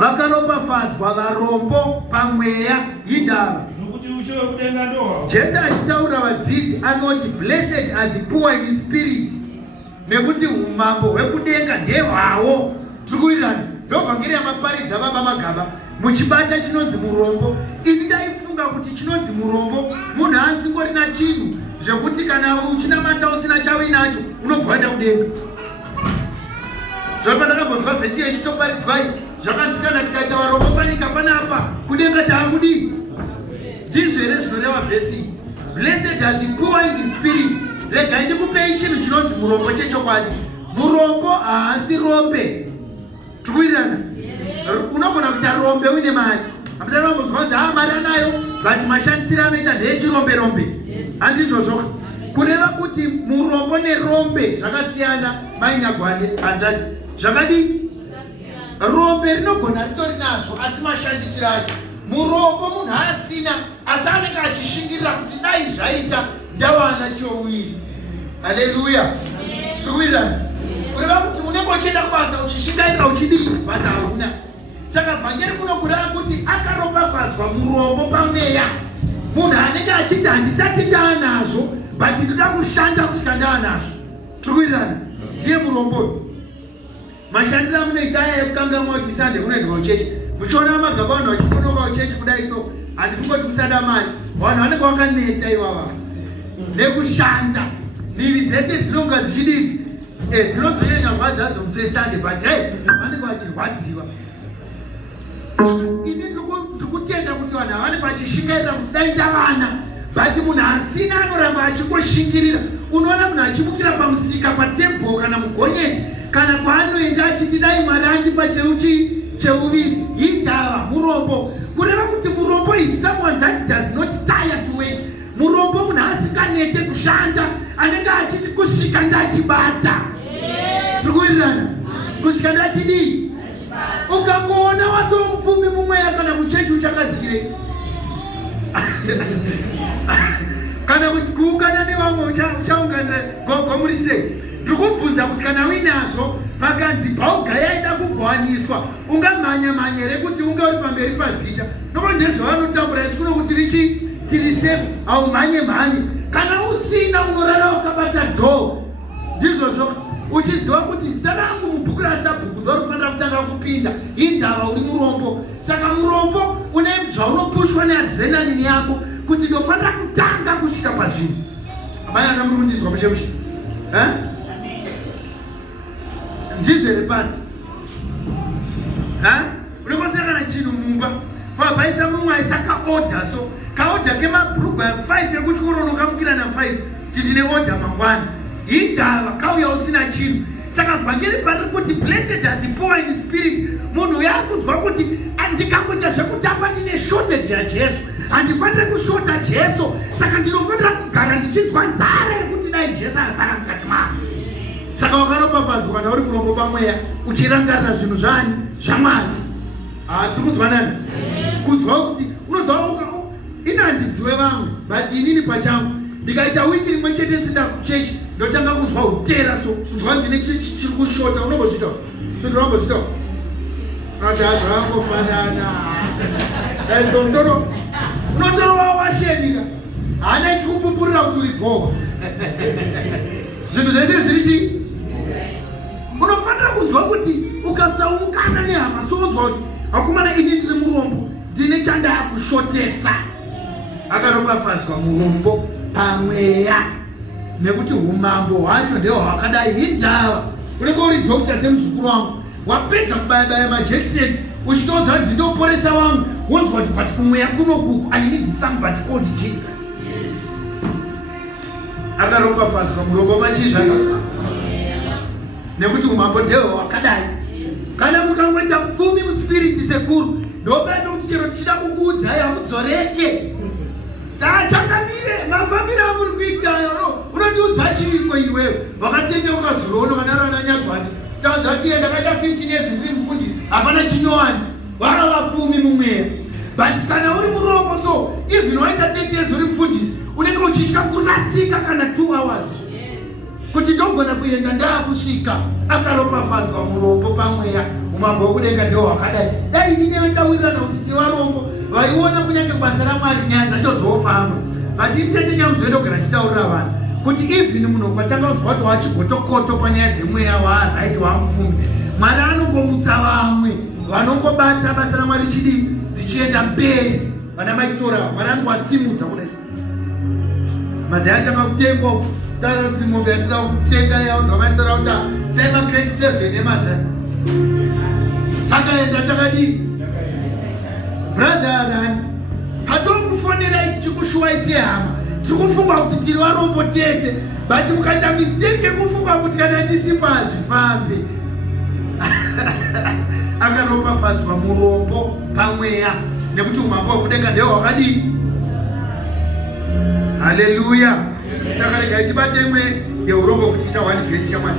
vakaropafadzwa varombo pamweya indava. Jesu achitaura vadzidzi anoti blessed are the poor in spirit, nekuti umambo hwekudenga ndehwavo. Tiri kuwirirana. Ndobvangeri yamaparidza baba magaba muchibata chinonzi murombo. Ini ndaifunga kuti chinonzi murombo munhu asingorina chinhu zvekuti kana uchinamata usina chauinacho unobva waenda kudenga. Zvapandakambonzwa vhesi ichitoparidzwai zvakanzikana tikaita varombo panyika panapa kudenga taakudii. Ndizvo here zvinoreva vhesi. Blessed are the poor in the spirit. Regai ndikupei chinhu chinonzi murombo chechokwadi. Murombo haasi rombe. Tikuwirirana. Unogona kuti arombe uine mari. Hamutana vambonzwa kuti mari anayo but mashandisiro anoita ndechirombe-rombe. Handizvozvo. Kureva kuti murombo nerombe zvakasiyana mainyagwande hanzvadzi. Zvakadii? Rombe rinogona ritori nazvo asi mashandisiro acho. Murombo munhu asina asi anenge achishingirira kuti dai zvaita ndawana chouwiri. Haleluya. Tikuwirirana. Kureva kuti unenge uchienda kubasa uchishingairira uchidii but hauna. Saka vhangeri kunokureva kuti akaropafadzwa murombo pamweya. Munhu anenge achiti handisati ndaanazvo but ndoda kushanda kusvika ndaanazvo. Tikuwirirana. Ndiye murombo. Mashandiro amunoita aya ekukangamwa kuti Sunday kunoendwa kuchechi. Muchiona magaba vanhu vachikonoka kuchechi kudai so handifunga kuti kusada mari. Vanhu vanenge vakaneta ivava nekushanda. Miviri dzese dzinonga dzichididzi dzinozonyanya rwadza dzo musi weSunday but vanenge vachirwadziwa. Ini ndikutenda kuti vanhu vanenge vachishingairira kuti dai ndavana but munhu asina anoramba achikoshingirira. Unoona munhu achimukira pamusika patembo kana mugonyeti kana kwaanoenda achiti dai mwari andipa cheuviri indava murombo. Kureva kuti murombo is someone that does not tire to wait. Murombo munhu asikanete kushanda anenge achiti kusvika ndachibata. Tiri kuwirirana. Kusvika ndachidii. Ukangoona watomupfumi mumweya kana kuchechi uchakazirei. Kana kuungana nevamwe uchaungana gomurisei. Ndiri kubvunza kuti kana uinazvo pakanzi bhauga yaida kugwaniswa ungamhanya-mhanyere kuti unge uri pamberi pazita. Nokuti ndezvavanotambura isi kuno kuti tiri safe haumhanye-mhanye. Kana usina unorara wakabata dhoo. Ndizvozvo uchiziva kuti zita rangu mubhuku rasabhuku ndorifanira kutanga kupinda indava uri murombo. Saka murombo une zvaunopushwa neadrenaline yako kuti ndofanira kutanga kusvika pazvinhu. Amai ana muri kundinzwa mushemushe? Ndizvo here pasi. Unokosera kana chinhu mumba paisa mumwe aisa kaodha so kaodha kemabhurugwa 5 ekuchikoro unokamukira na5 tindine odha mangwana. Indava kauya usina chinhu. Saka vhangeri pariri kuti blessed are the poor in spirit. Munhu uyo ari kunzwa kuti ndikangoita zvekutamba ndine shortage yaJesu. Handifaniri kushota Jesu. Saka ndinofanira kugara ndichinzwa nzara yekuti dai Jesu azara mukati mako. Saka wakaropafadzwa kana uri murombo pamweya uchirangarira zvinhu zvani zvaMwari. Tiri kunzwanani? Kunzwa kuti unozwa ini handizive vamwe but inini pachangu ndikaita wiki rimwe chete sina kuchechi ndotanga kunzwa utera so kunzwa ndine chiri kushota. Unongozvita sindorambozvita ati hazvangofanana so mutoro unotoro wawashenika haana ichikupupurira kuti uri bhoha. Zvinhu zvese zviri chii. Unofanira kunzwa kuti ukasaungana nehama sounzwa kuti hakumana ini ndiri murombo ndine chandakushotesa. Akaropafadzwa murombo pamweya nekuti umambo hwacho ndihwo hwakadai indava. Unenge uri dhokita semuzukuru wangu wapedza kubayabaya majekiseni uchitodza kuti ndinoporesa wangu wonzwa kuti but kumweya kunokuku I need somebody called Jesus. Akaropafadzwa murombo pachii zvaka nekuti umambo ndihwo hwakadai. Kana mukangoita mupfumi muspiriti sekuru ndobaita kuti chero tichida kukuudzai hamudzoreke. Tachakamire mafambiro amuri kuita unondiudza chiviko iwewe wakatendeuka zuro uno vanarana nyagwati taudza kuti ndakaita 15 years ndiri mufundisi hapana chinyowani vara vapfumi mumweya. But kana uri murombo so even waita 30 years uri mufundisi unenge uchitya kurasika kana 2 hours kuti ndogona kuenda ndaakusvika. Akaropafadzwa murombo pamweya umambo hwekudenga ndiwo hwakadai. Dai Nineve tawirirana kuti tiri varombo vaiona kunyange basa raMwari nyanza chodzofamba. But imutete nyamuzoenda kugara chitaurira vanhu kuti even munhu kwatanga kunzwa kuti wachigotokoto panyaya dzemweya waraiti wamupfumi, Mwari anongomutsa vamwe vanongobata basa raMwari richienda mberi. Vana maitsora Mwari anongovasimudza kudai. Mazai atanga kutengwa taura kuti mombe yatida kutenga yaunzwa maitsora kuti sai magrade 7 emazai takaenda takadii. Brother Alan, hatiri kufonera iti tichikushuwaise hama, tiri kufunga kuti tiri varombo tese, but mukaita mistake yekufunga kuti kana ndisimba hazvifambe. Akaropafadzwa murombo pamweya nekuti umambo hwekudenga ndihwo hwakadii. Haleluya. Saka regai tibate imwe yeurombo kuti ita 1 verse chamwari.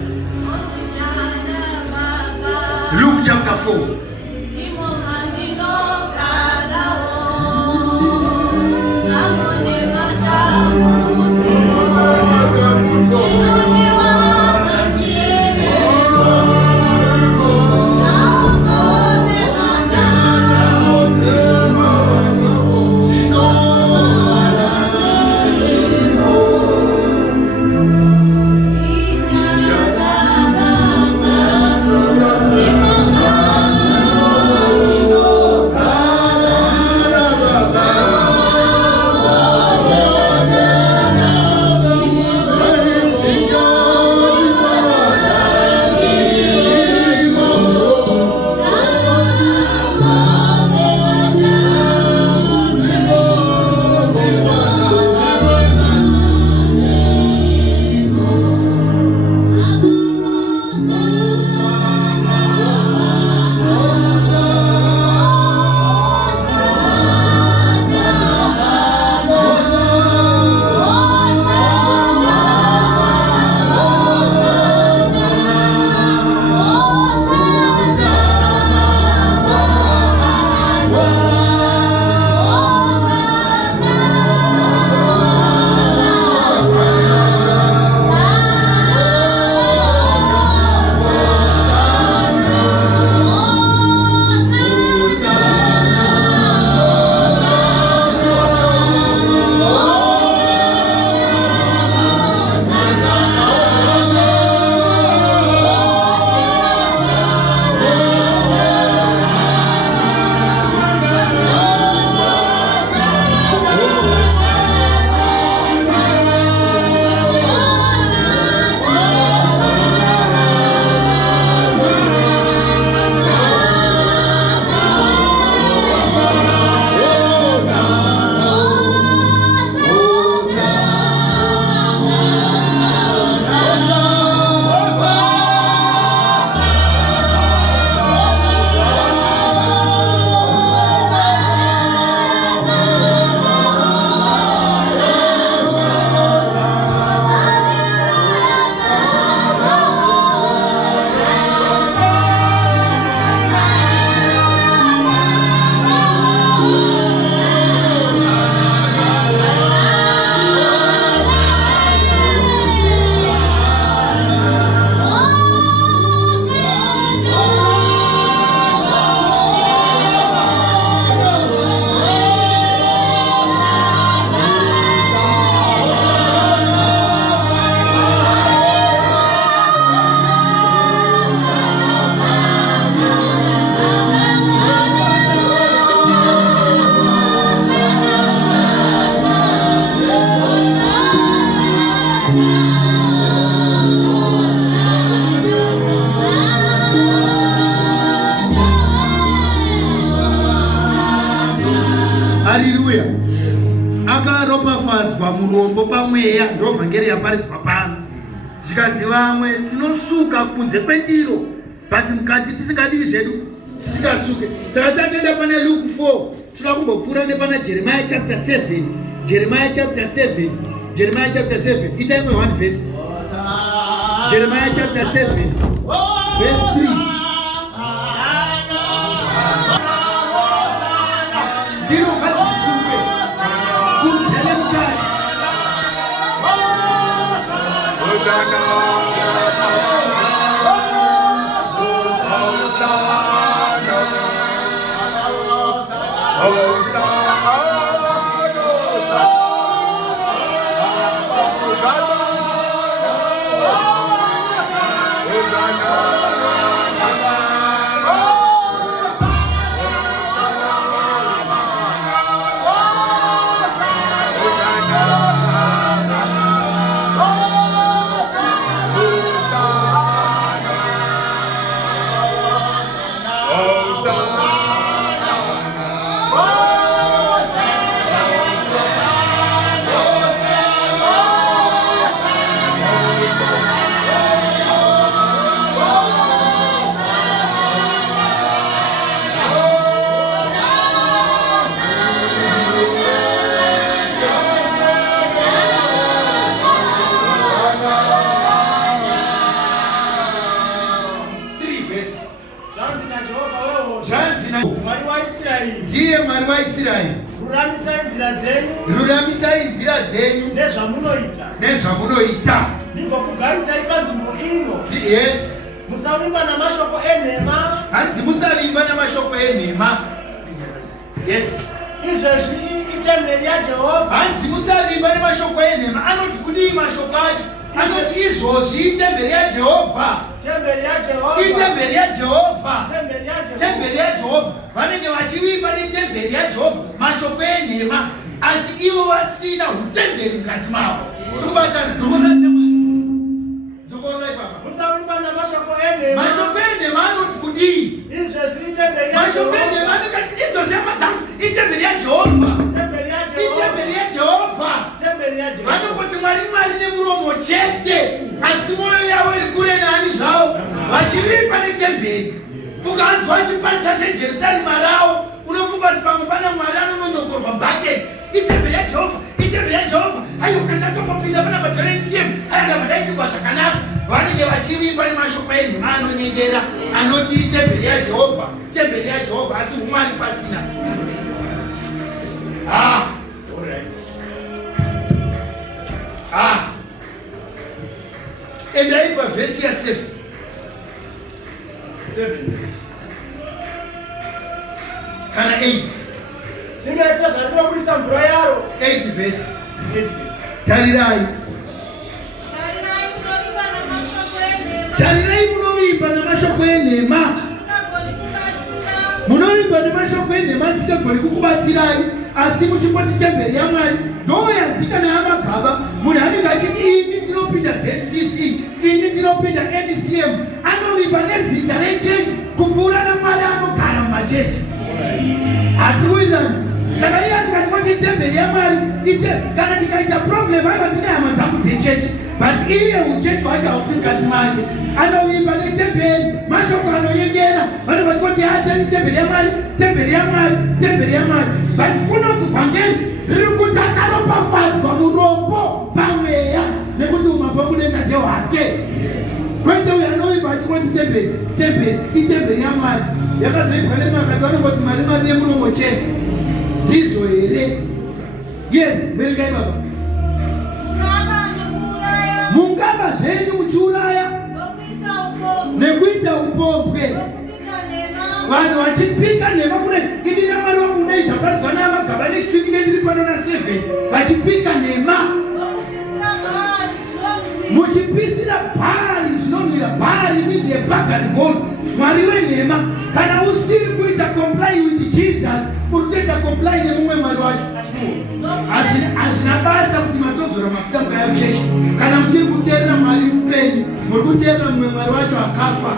Luke chapter 4. Haleluya. Akaropafadzwa murombo pamweya ndovhangeri yaparidzwa pano. Zvikadzi vamwe tinosuka kunze kwendiro, but mukati tisingadivi zvedu tisingasuke. Saka tatoenda pana Luke 4, tinoda kumbopfuura nepana Jeremiah chapter 7. Jeremiah chapter 7. Jeremiah chapter 7. Ita imwe 1 verse. Jeremiah chapter 7 verse 3. Hosanna, Hosanna, ndiye Mwari waIsraeri, ruramisai nzira dzenyu nezvamunoita. ndigokugarisai panzvimbo ino. Yes, musavimba namashoko enhema. hanzi musavimba namashoko enhema. Yes, izvezvi itemberi yaJehovha. hanzi musavimba namashoko enhema. Anoti kudii mashoko acho? Anoti izvozvi itemberi yaJehovha. Temberi yaJehovha. Itemberi yaJehovha. Temberi yaJehovha. Temberi yaJehovha. Vanenge vachivimba netemberi yaJehovha mashoko enhema, asi ivo vasina utemberi mukati mavo. Tikubatana dzokorai baba. Musavimba namashoko enhema. Mashoko enhema anoti kudii? Izvezvi itemberi Mashoko yaJehovha. enhema anoti izvozvi amadzangu itemberi yaJehovha. Temberi yaJehovha. Itemberi yaJehovha. Temberi yaJehovha. Vanongoti Mwari nemuromo chete, asi mwoyo yavo iri kure nani zvavo, vachivimba netemberi. Ukanzwa chipatsa cheJerusarema ravo, unofunga kuti pamwe pana Mwari anononyokorwa bhaketi. Itemberi yaJehovha, itemberi yaJehovha. Aiwa kandatongopinda pana maJorensium, aida madaitirwa zvakanaka. Vanenge vachivimba nemashoko enhema anonyengera, anoti itemberi yaJehovha, temberi yaJehovha, asi umwari pasina. Endai pavhesi ya7 kana 8. Simese zvatinobudisa mvura yaro. 8 vhesi. Tarirai munovimba namashoko enhema. Munovimba namashoko enhema asingagoni kukubatsirai, asi muchingoti temberi yaMwari ndoyanzika neyamagaba. Munhu anenge achiti ini ndinopinda ZCC, ini ndinopinda NCM, anovimba nezita rechechi kupfuura naMwari anogara mumachechi. Hatiwinani. Saka iye andikati itemberi yaMwari, kana ndikaita problem aiva tine hama dzangu dzechechi, but iye uchechi hwacho hausi mukati make. Anovimba netemberi, mashoko anonyengera, vanhu vachikoti atemi temberi yaMwari, temberi yaMwari, temberi yaMwari. But kuno kuvhangeri riri kuti akaropafadzwa murombo pamweya, nekuti umambo hwekudenga ndehwake. Kwete uyo anovimba achikoti temberi, temberi, itemberi yaMwari. Yakazoibwa nemakati vanongoti Mwari nemuromo chete. Ndizvo here? Yes, verekai baba. Mungava zvenyu muchiuraya nekuita upombwe, vanhu vachipika nhema kune ini naMwari wangu kudai zvaparidzwa navagaba next week ndiri pano na7 vachipika nhema, muchipisira Bhaari zvinonhuhwira. Bhaari means a pagan god, mwari wenhema. Kana usiri kuita comply with Jesus, uri kuita comply nemumwe mwari wacho. Hazvina basa kuti matozora mafuta mukaya muchechi. Kana musiri kuteerera Mwari mupenyu, muri kuteerera mumwe mwari wacho akafa.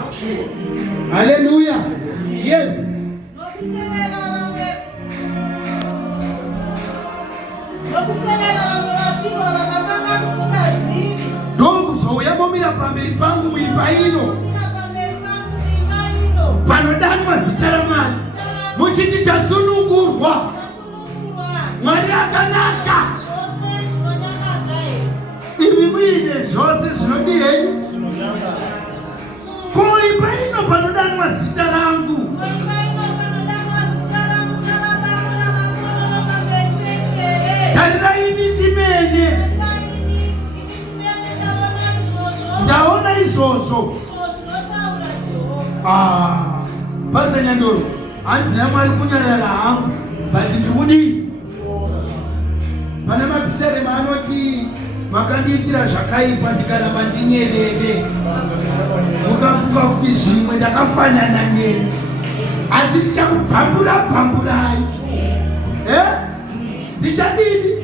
Haleluya. Yes. Ndokuzouya momira pamberi pangu muimba ino, panodanwa zita raMwari, muchiti tasunungurwa. Mwari akanaka. Imi muine zvose zvinodii henyu? Kuimba ino panodanwa zita rangu. Tarirai ini ndimene. Ndaona izvozvo. Basa Nyandoro, hanzi naMwari kunyarara hangu. but ndikudi pana mapisere maanoti makandiitira zvakaipa ndikaramba ndinyerere mukafunga kuti zvimwe ndakafanana neni asi ndichakubhamburai ndichadini